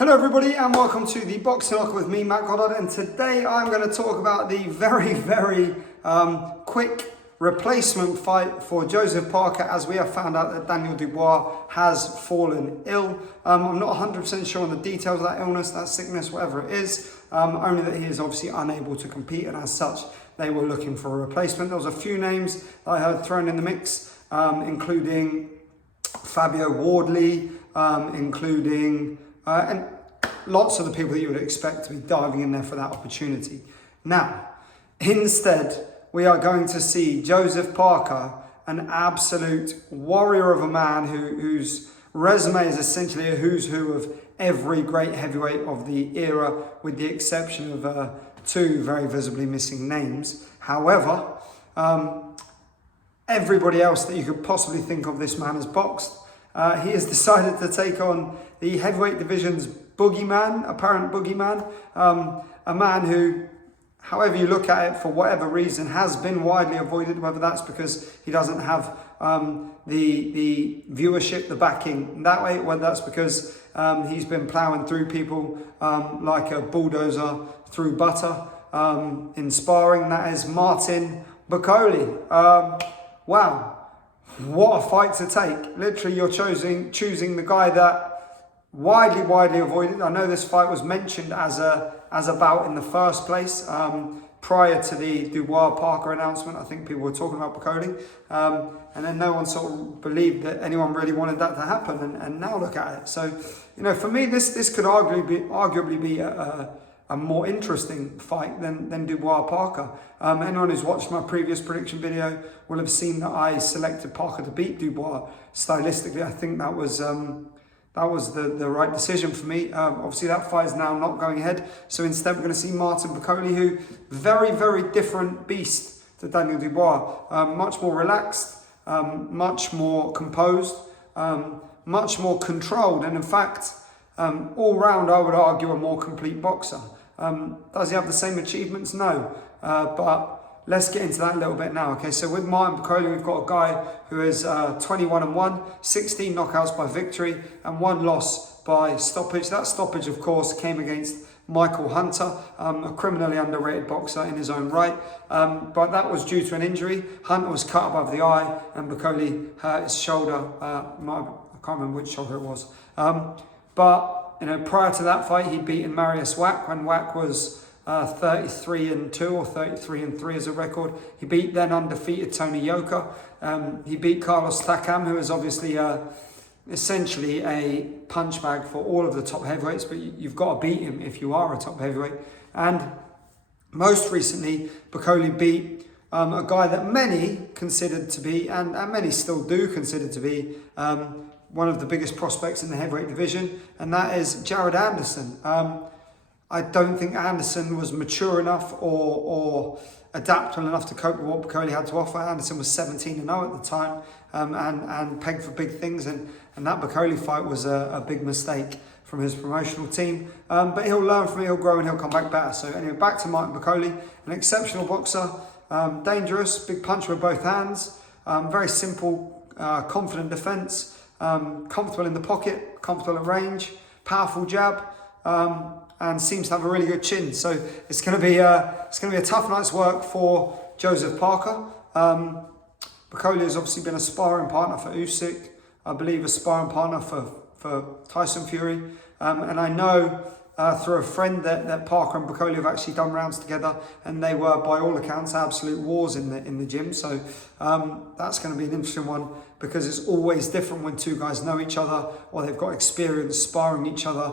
Hello everybody and welcome to the Boxing Locker with me, Matt Goddard, and today I'm going to talk about the very quick replacement fight for Joseph Parker, as we have found out that Daniel Dubois has fallen ill. I'm not 100% sure on the details of that illness, that sickness, whatever it is, only that he is obviously unable to compete, and as such they were looking for a replacement. There was a few names that I heard thrown in the mix, including Fabio Wardley, and lots of the people that you would expect to be diving in there for that opportunity. Now, instead, we are going to see Joseph Parker, an absolute warrior of a man whose resume is essentially a who's who of every great heavyweight of the era, with the exception of two very visibly missing names. However, everybody else that you could possibly think of, this man has boxed. He has decided to take on the heavyweight division's boogeyman, apparent boogeyman, a man who, however you look at it, for whatever reason, has been widely avoided, whether that's because he doesn't have the viewership, the backing that way, whether that's because he's been ploughing through people like a bulldozer through butter in sparring. That is Martin Bakole. Wow. What a fight to take. Literally, you're choosing the guy that widely avoided. I know this fight was mentioned as a bout in the first place. Prior to the Dubois-Parker announcement, I think people were talking about Bakole. And then no one sort of believed that anyone really wanted that to happen. And now look at it. So, you know, for me, this could arguably be a more interesting fight than Dubois-Parker. Anyone who's watched my previous prediction video will have seen that I selected Parker to beat Dubois. Stylistically, I think that was the right decision for me. Obviously, that fight is now not going ahead. So instead, we're going to see Martin Bakole, who very different beast to Daniel Dubois. Much more relaxed, much more composed, much more controlled, and in fact, all round, I would argue, a more complete boxer. Does he have the same achievements? No. But let's get into that a little bit now. Okay, so with Martin Bakole, we've got a guy who is 21-1, 16 knockouts by victory, and 1 loss by stoppage. That stoppage, of course, came against Michael Hunter, a criminally underrated boxer in his own right. But that was due to an injury. Hunter was cut above the eye, and Bakole hurt his shoulder. I can't remember which shoulder it was. But you know, prior to that fight, he'd beaten Marius Wack when Wack was 33-2 or 33-3 as a record. He beat then undefeated Tony Yoka. He beat Carlos Takam, who is obviously essentially a punch bag for all of the top heavyweights, but you've got to beat him if you are a top heavyweight. And most recently, Bakole beat a guy that many considered to be, and many still do consider to be, one of the biggest prospects in the heavyweight division, and that is Jared Anderson. I don't think Anderson was mature enough or adaptable enough to cope with what Bakole had to offer. Anderson was 17-0 at the time, and pegged for big things, and that Bakole fight was a big mistake from his promotional team. But he'll learn from it, he'll grow, and he'll come back better. So anyway, back to Martin Bakole, an exceptional boxer, dangerous, big puncher with both hands, very simple, confident defense, comfortable in the pocket, comfortable at range, powerful jab, and seems to have a really good chin. So it's going to be a tough night's work for Joseph Parker. Bakole has obviously been a sparring partner for Usyk, I believe a sparring partner for Tyson Fury, and I know through a friend that Parker and Bakole have actually done rounds together, and they were, by all accounts, absolute wars in the gym. So that's going to be an interesting one, because it's always different when two guys know each other or they've got experience sparring each other.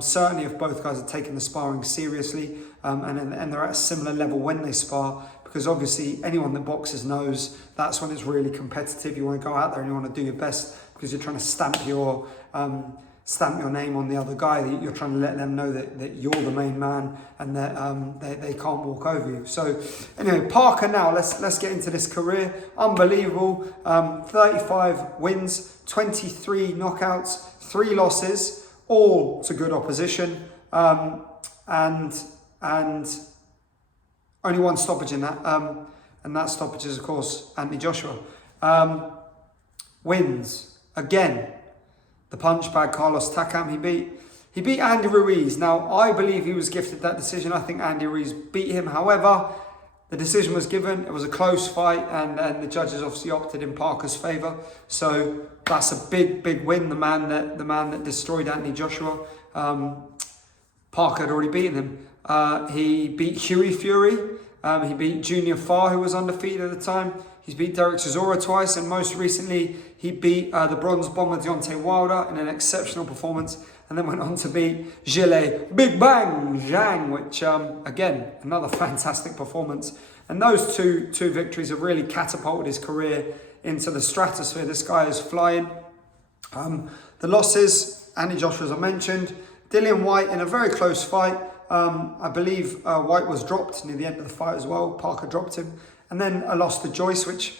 Certainly if both guys are taking the sparring seriously, and they're at a similar level when they spar, because obviously anyone that boxes knows that's when it's really competitive. You want to go out there and you want to do your best, because you're trying to stamp your name on the other guy. You're trying to let them know that you're the main man, and that they can't walk over you. So anyway, Parker now, let's get into this career. Unbelievable. 35 wins, 23 knockouts, 3 losses, all to good opposition, and only 1 stoppage in that, and that stoppage is, of course, Anthony Joshua. Wins again. The punch bag Carlos Takam he beat. He beat Andy Ruiz. Now, I believe he was gifted that decision. I think Andy Ruiz beat him. However, the decision was given. It was a close fight, and the judges obviously opted in Parker's favour. So that's a big, big win. The man that destroyed Anthony Joshua. Parker had already beaten him. He beat Hughie Fury. He beat Junior Farr, who was undefeated at the time. He's beat Derek Chisora twice, and most recently he beat the Bronze Bomber Deontay Wilder in an exceptional performance, and then went on to beat Zhile Big Bang Zhang, which again, another fantastic performance. And those two victories have really catapulted his career into the stratosphere. This guy is flying. The losses, Andy Joshua, as I mentioned, Dillian Whyte in a very close fight. I believe Whyte was dropped near the end of the fight as well. Parker dropped him. And then a loss to Joyce, which,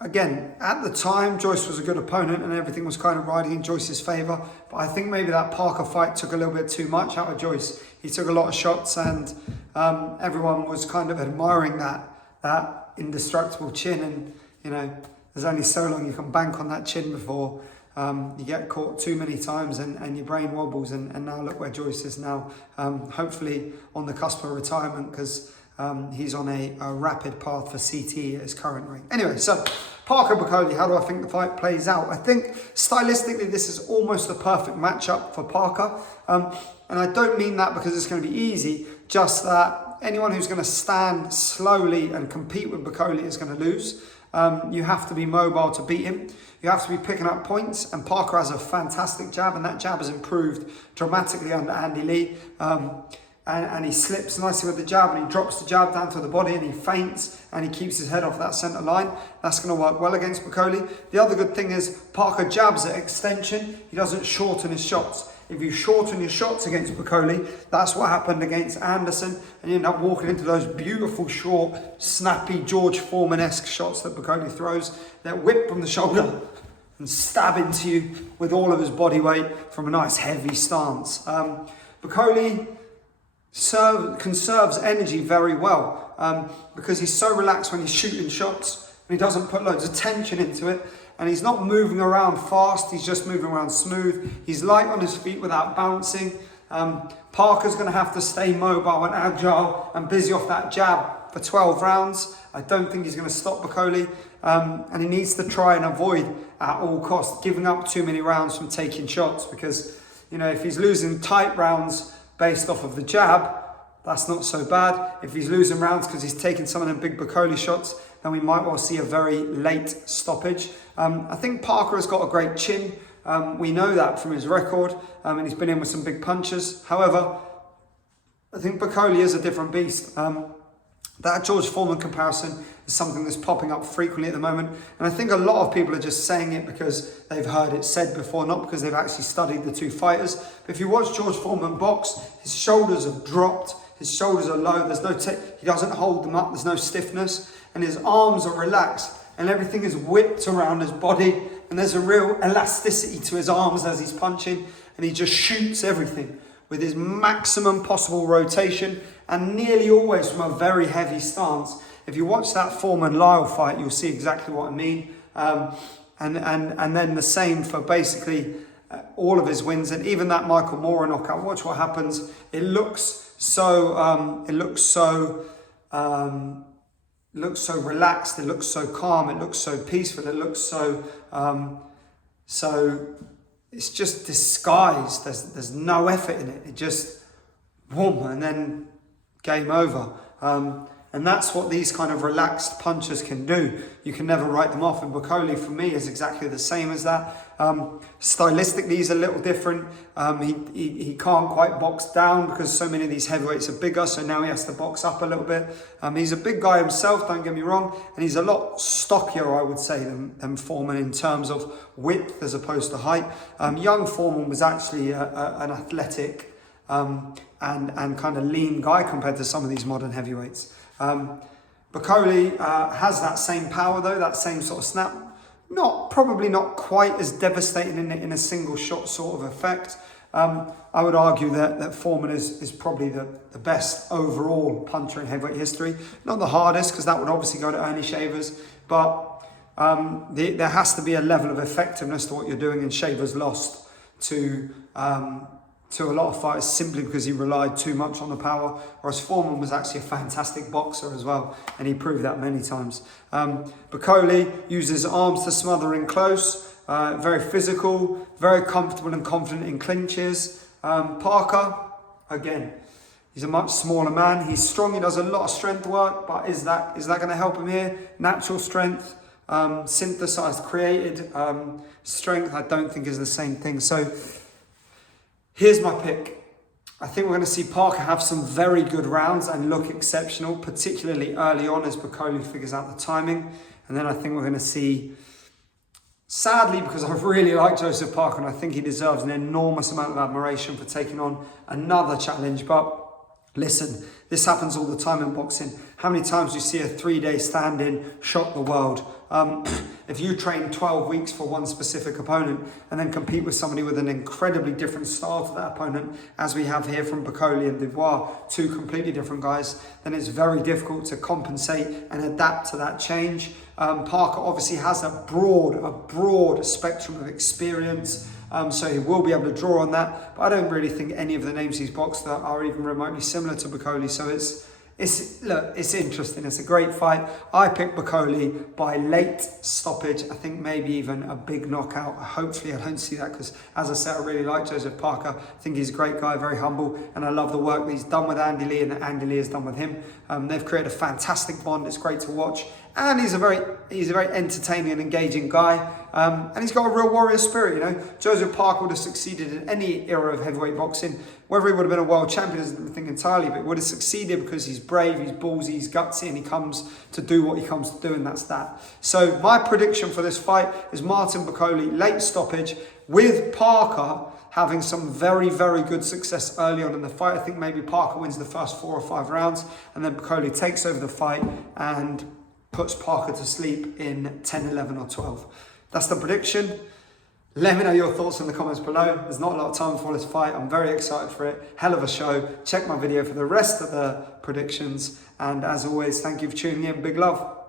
again, at the time, Joyce was a good opponent and everything was kind of riding in Joyce's favour. But I think maybe that Parker fight took a little bit too much out of Joyce. He took a lot of shots, and everyone was kind of admiring that indestructible chin. And, you know, there's only so long you can bank on that chin before you get caught too many times and your brain wobbles. And now look where Joyce is now, hopefully on the cusp of retirement, because he's on a rapid path for CTE at his current rate. Anyway, so Parker Bakole, how do I think the fight plays out? I think stylistically this is almost the perfect matchup for Parker. And I don't mean that because it's going to be easy, just that anyone who's going to stand slowly and compete with Bakole is going to lose. You have to be mobile to beat him. You have to be picking up points, and Parker has a fantastic jab, and that jab has improved dramatically under Andy Lee. And he slips nicely with the jab, and he drops the jab down to the body, and he feints, and he keeps his head off that centre line. That's going to work well against Bakole. The other good thing is Parker jabs at extension. He doesn't shorten his shots. If you shorten your shots against Bakole, that's what happened against Anderson, and you end up walking into those beautiful, short, snappy, George Foreman-esque shots that Bakole throws that whip from the shoulder and stab into you with all of his body weight from a nice heavy stance. Bakole conserves energy very well because he's so relaxed when he's shooting shots, and he doesn't put loads of tension into it, and he's not moving around fast, he's just moving around smooth. He's light on his feet without bouncing. Parker's going to have to stay mobile and agile and busy off that jab for 12 rounds. I don't think he's going to stop Bakole, and he needs to try and avoid at all costs giving up too many rounds from taking shots, because, you know, if he's losing tight rounds based off of the jab, that's not so bad. If he's losing rounds because he's taking some of them big Bakole shots, then we might well see a very late stoppage. I think Parker has got a great chin. We know that from his record, and he's been in with some big punches. However, I think Bakole is a different beast. That George Foreman comparison is something that's popping up frequently at the moment. And I think a lot of people are just saying it because they've heard it said before, not because they've actually studied the two fighters. But if you watch George Foreman box, his shoulders have dropped, his shoulders are low, he doesn't hold them up, there's no stiffness, and his arms are relaxed, and everything is whipped around his body, and there's a real elasticity to his arms as he's punching, and he just shoots everything with his maximum possible rotation, and nearly always from a very heavy stance. If you watch that Foreman-Lyle fight, you'll see exactly what I mean. And then the same for basically all of his wins, and even that Michael Moorer knockout. Watch what happens. It looks so relaxed. It looks so calm. It looks so peaceful. It looks so it's just disguised. There's no effort in it. It just boom, and then game over. And that's what these kind of relaxed punchers can do. You can never write them off. And Bakole, for me, is exactly the same as that. Stylistically, he's a little different. He can't quite box down because so many of these heavyweights are bigger. So now he has to box up a little bit. He's a big guy himself, don't get me wrong. And he's a lot stockier, I would say, than Foreman in terms of width as opposed to height. Young Foreman was actually an athletic and kind of lean guy compared to some of these modern heavyweights. Bakole has that same power though, that same sort of snap. Probably not quite as devastating in a single shot sort of effect. I would argue that Foreman is probably the best overall puncher in heavyweight history. Not the hardest, because that would obviously go to Ernie Shavers, but there has to be a level of effectiveness to what you're doing, and Shavers lost to to a lot of fighters simply because he relied too much on the power, whereas Foreman was actually a fantastic boxer as well, and he proved that many times. Bakole uses arms to smother in close, very physical, very comfortable and confident in clinches. Parker, again, he's a much smaller man. He's strong, he does a lot of strength work, but is that going to help him here? Natural strength, synthesized, created strength, I don't think is the same thing. So here's my pick. I think we're going to see Parker have some very good rounds and look exceptional, particularly early on as Bakole figures out the timing. And then I think we're going to see, sadly, because I really like Joseph Parker and I think he deserves an enormous amount of admiration for taking on another challenge. But listen, this happens all the time in boxing. How many times do you see a 3-day stand-in shock the world? If you train 12 weeks for one specific opponent and then compete with somebody with an incredibly different style to that opponent, as we have here from Bakole and Dubois, two completely different guys, then it's very difficult to compensate and adapt to that change. Parker obviously has a broad spectrum of experience, so he will be able to draw on that. But I don't really think any of the names he's boxed are even remotely similar to Bakole. So it's interesting. It's a great fight. I picked Bakole by late stoppage. I think maybe even a big knockout. Hopefully I don't see that because, as I said, I really like Joseph Parker. I think he's a great guy, very humble, and I love the work that he's done with Andy Lee and that Andy Lee has done with him. They've created a fantastic bond. It's great to watch. And he's a very entertaining and engaging guy. And he's got a real warrior spirit, you know. Joseph Parker would have succeeded in any era of heavyweight boxing. Whether he would have been a world champion is the thing entirely, but he would have succeeded because he's brave, he's ballsy, he's gutsy, and he comes to do what he comes to do, and that's that. So my prediction for this fight is Martin Bakole, late stoppage, with Parker having some very good success early on in the fight. I think maybe Parker wins the first 4 or 5 rounds, and then Bakole takes over the fight and puts Parker to sleep in 10, 11 or 12. That's the prediction. Let me know your thoughts in the comments below. There's not a lot of time for this fight. I'm very excited for it. Hell of a show. Check my video for the rest of the predictions. And as always, thank you for tuning in. Big love.